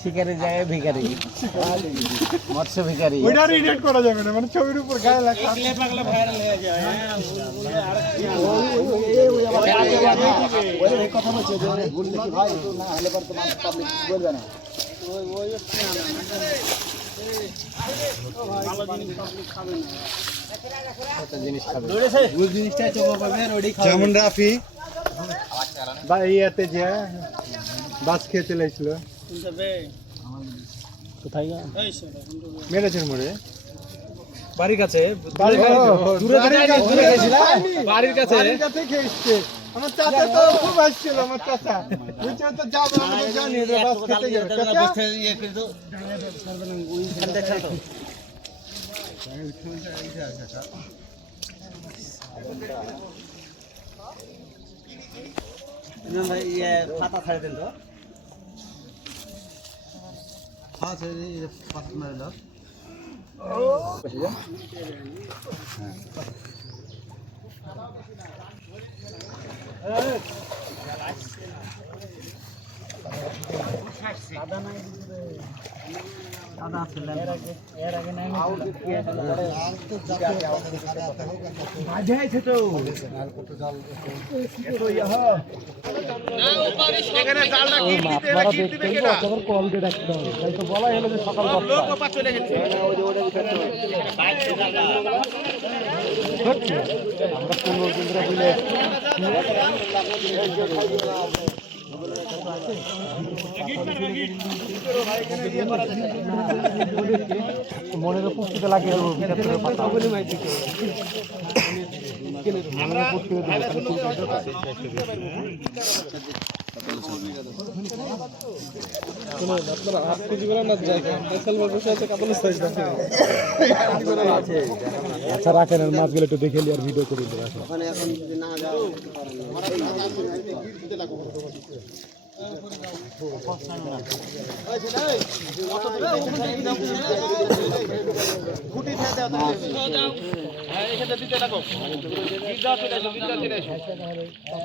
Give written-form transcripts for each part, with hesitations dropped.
শিকারি যায় ভিখারি, মৎস্য ভিখারি। ওইটা রিডেট করা যাবে না, মানে ছবির উপর গায়ে লেখা ভাইরাল হয়ে যায়। কথা বলছে যে বললে কি ভাই একটু না হলে পর তো পাবলিক বলবে না। যেমন রাফি বা ইয়াতে যে বাস খেয়ে চলে এসেছিল কোথায় মেরেছেন মোড়ে বাড়ির কাছে বাড়ির কাছে খেয়ে এসছে। আমার চাচা তো খুব আসছিল, আমার চাচা বুঝছে তো যাবো আমরা তো জানি রে বাস খেতে যাবে। ফাতা ছাড়ে দেন তো। মনের পুষ্টিতে লাগে আচ্ছা রাখেন, মাছগুলো একটু দেখে আর ভিডিও করে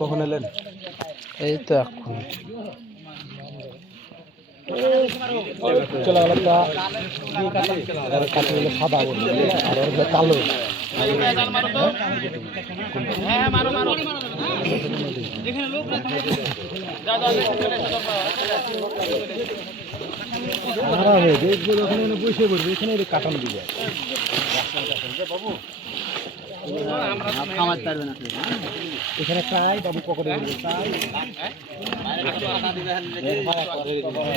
কখন এলেন? এই তো এখন চলে গেল সাদা আর কালো। বসে পড়বে এখানে কাটানো দিবে এখানে চাই বাবু পকেটে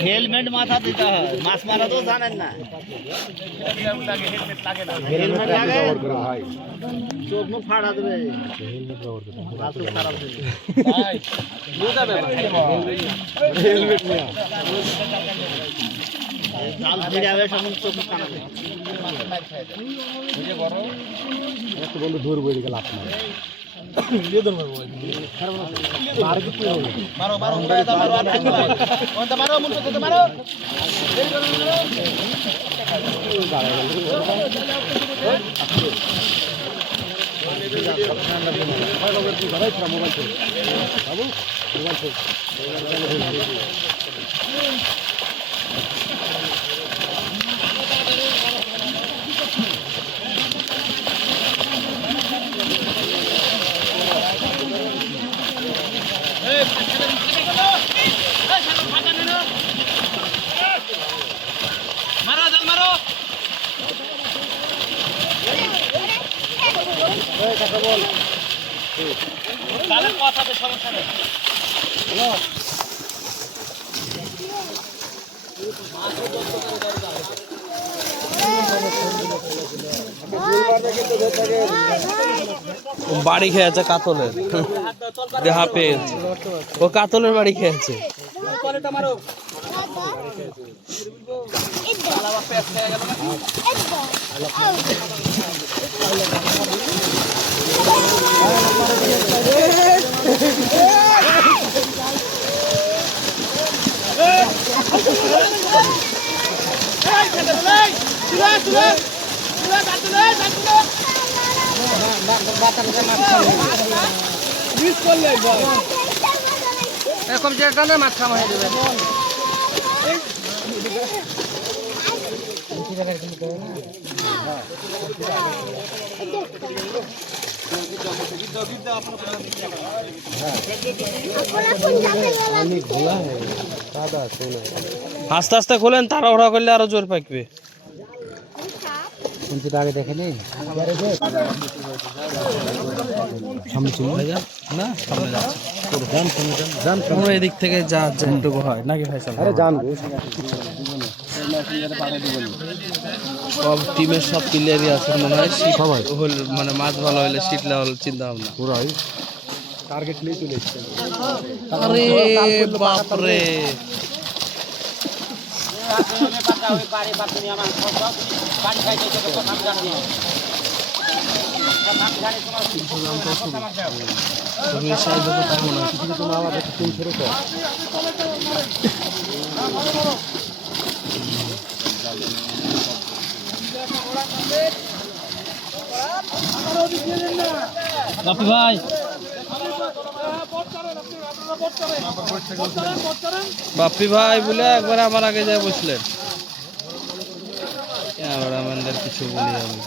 হেলমেট মাথা দিতে হয়, মাছ মারা তো জানেন না। হেলমেট লাগে ভাই, চোখ মুখ ফাড়া দেবে, খারাপ হেলমেট নিয়ে জাল ফিরে যাবে, সব চোখ মুখ কানাবে। একটা বন্ধু ধরবো এদিকে লাভ নাই। বাড়ি খেয়েছে কাতলের, দেহা পেয়েছে ও কাতলের বাড়ি খেয়েছে। এখন যেখানে মাছ খাওয়া হয়ে যাবে আস্তে আস্তে খোলেন, তাড়াহুড়া করলে আরো জোর পাকবে। আগে দেখে নেই আমরা এদিক থেকে যা যেটুকু হয় নাকি ভাইসাল? সব টিমের সব প্লেয়ারই আছে মনে হয়। শীত মানে মাছ ভালো হলে শীত লেভেল চিন্তা ভাবনা পুরাই টার্গেট নিয়ে চলে এসেছে। আরে বাপরে, ভাই বাপ্পি ভাই বলে একবার আমার আগে যায় বসলেন, আমাদের কিছু বলি আমি।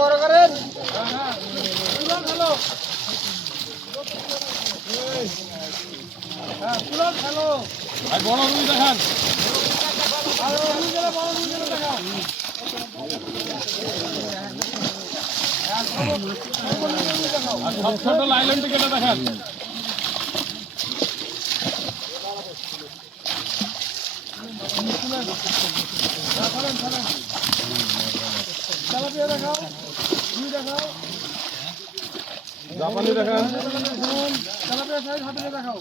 বড় করেন বড় রুই দেখান ছোট লাইলন টিকেট দেখান জাপানি দেখান দেখাও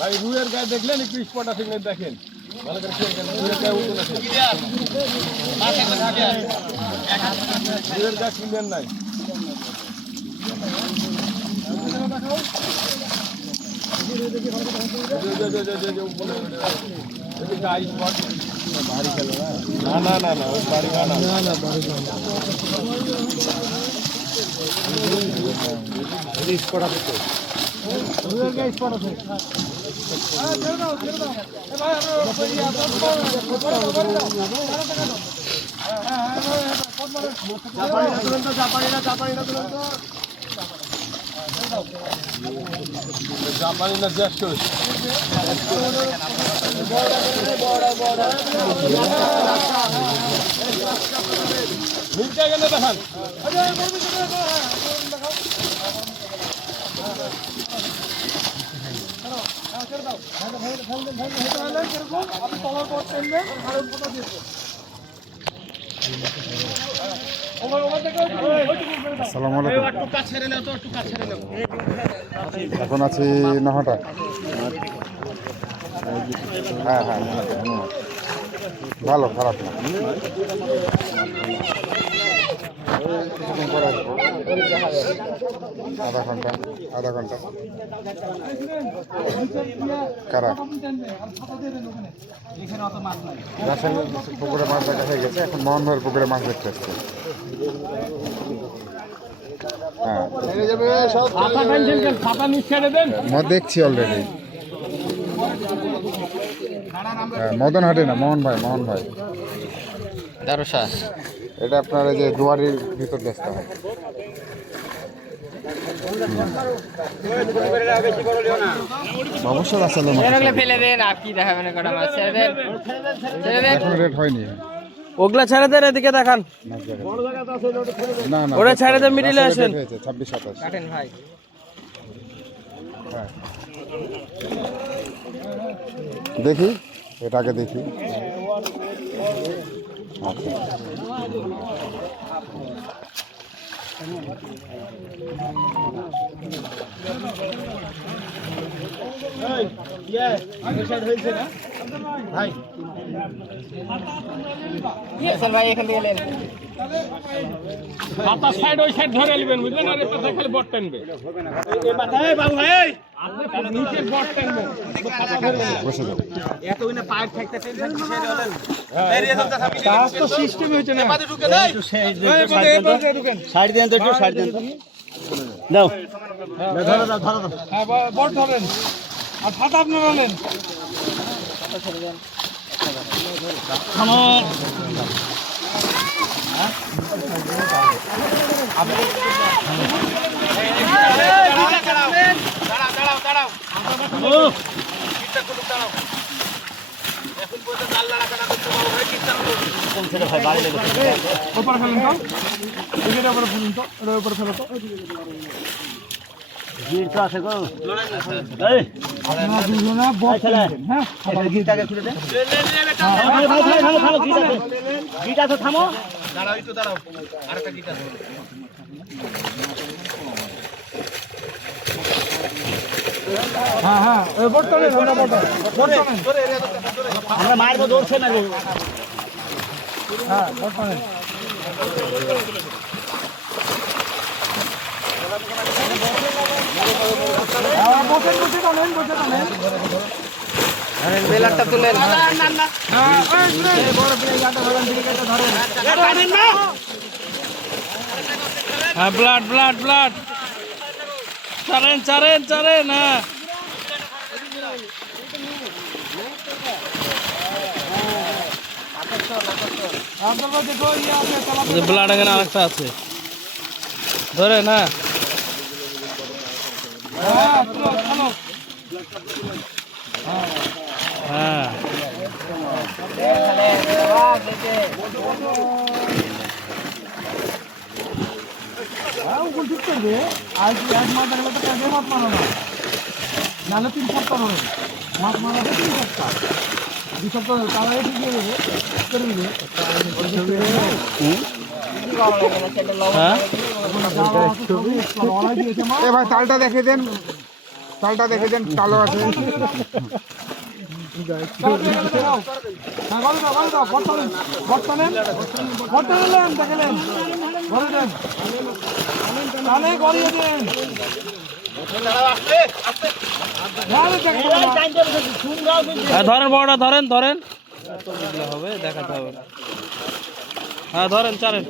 ভাই রুইয়ের গায়ে দেখলেন একটু স্পট আছে দেখেন ভালো করে রুইয়ের গায়ে উঠুন আছে রুইয়ের গায়ে ক্লিয়ার নাই ভারী খেলো না না না ওই বাড়ি না না বাড়ি স্পট আছে তো রুইয়ের গায়ে স্পট আছে জাপানি না জ্যাস্ট মিলতে গেলে দেখান আসসালামু আলাইকুম। এখন আছি নহটা। হ্যাঁ হ্যাঁ ভালো, খারাপ না। কিছুক্ষণ পরে আসবো, আধা ঘন্টা। কারা রাসায়নিক পুকুরে মাছ দেখা হয়ে গেছে, এখন মোহন ভাইয়ের পুকুরে মাছ দেখতে আসছে। হ্যাঁ দেখছি অলরেডি। মদন হাটে না, মোহন ভাই তেরোশা এটা আপনার এই যে দুয়ারির ভিতর দেখতে হয়। অবশ্যই রাসেল ফেলে দেন আর কি দেখাবেন কটা মাছ ছেড়ে দেন এখন রেট হয়নি। ওগুলা ছেড়ে দেন, এদিকে দেখান। না না ওরা ছেড়ে দেন, মিডিলে আসেন। 26-27 কাটেন ভাই দেখি এটাকে দেখি। আচ্ছা ভাই এখান থেকে এলেন বসে যাও। কাজ তো সিস্টেম হয়েছে না সাইড দেন তো, একটু সাইড দেন তো। দাও ধরো দাও, ধরো দাও। হ্যাঁ বট ধরেন আর ফাটা আপনারা নেন ভাই বাড়ি লেগে উপরে ফেলেন তো এর উপরে ফেলেন তো এর উপরে ফেলো তো গির তো আছে গো। এই না দুজন না বট ছেলে, হ্যাঁ এটা গিরটাকে খুলে দে। ভাই ভাই ভাই ভালো ভালো গিট আছে, গিট আছে, থামো। হ্যাঁ হ্যাঁ এই বট তো নেন আমরা বট আমরা মারবো, দৌড়ছে মারবো। হ্যাঁ বট নেন বসে বসে টানেন বসে টানেন বেলারটা তুলেন হ্যাঁ, ব্লাড ব্লাড ব্লাড, চারেন চারেন চারেন। হ্যাঁ ব্লাড এখানে আরেকটা আছে, ধরেন। হ্যাঁ ঠিক করবে আজ এক মাস দেখলে তো কাজে মাছ মারা না নাহলে 3 সপ্তাহ ধরে মাছ মারাতে 3 সপ্তাহ 2 সপ্তাহ তার আগে ঠিক হয়ে যাবে করে দিবে হ্যাঁ এ ভাই তালটা দেখে দেন, তালটা দেখে দেন, তালও আছে। ধরেন বড়টা, ধরেন ধরেন, হবে দেখাতে হবে। হ্যাঁ ধরেন, চারেন।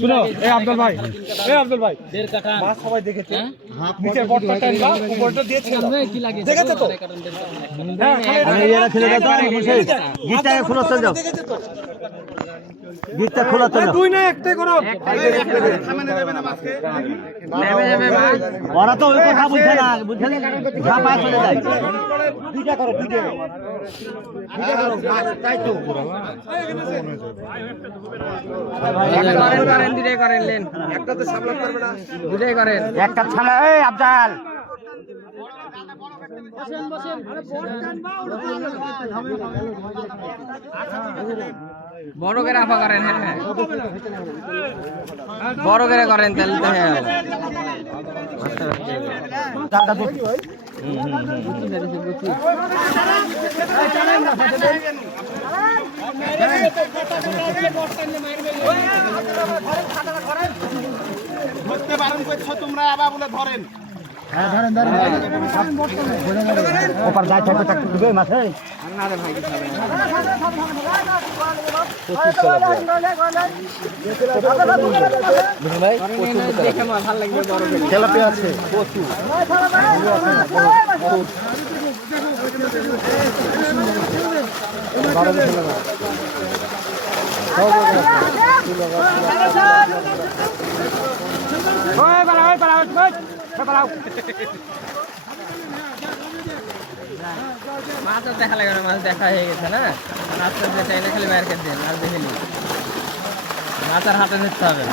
শুনো এই আব্দুল ভাই, এই আব্দুল ভাই, মাছ সবাই দেখেছে নিচে বটটা টানবা উপরটা দিয়েছে দেখেছে তো হ্যাঁ এরা ছেলে দাও, গিটটাকে খোলা, চলে যাও, গিটটা খোলা, চলে যাও। তুই না একটাই করো ওরা তো ওই কথা বুঝছে না, বুঝছে না, ঝাঁপায় চলে যায়। দুইটা করো, দুইটা করো, তাই তো করেন দুটাই করেন লেন একটা তো সামলাতে পারবে না দুটাই করেন একটা ছাড়া। এই আফজাল বড় করে আফা করেন হ্যাঁ বড় করে করেন তাহলে তো হ্যাঁ ধরতে বারণ করছো তোমরা আবার বলে ধরেন ওপার গায়ে থাকবে চাকরি দিবে মাছে দেখে আমার ভালো লাগবে বড় করে তেলাপিয়া আছে প্রচুর মাছ আর দেখা লাগে না মাছ দেখা হয়ে গেছে না মাছ তো চাই না খালি মার্কেট দেন আর দেখে নি মাছ আর হাতে ধরতে হবে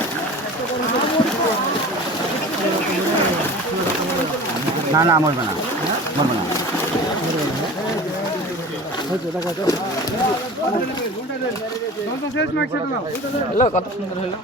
না না মরবে না মরবে না হ্যালো কত সুন্দর হলো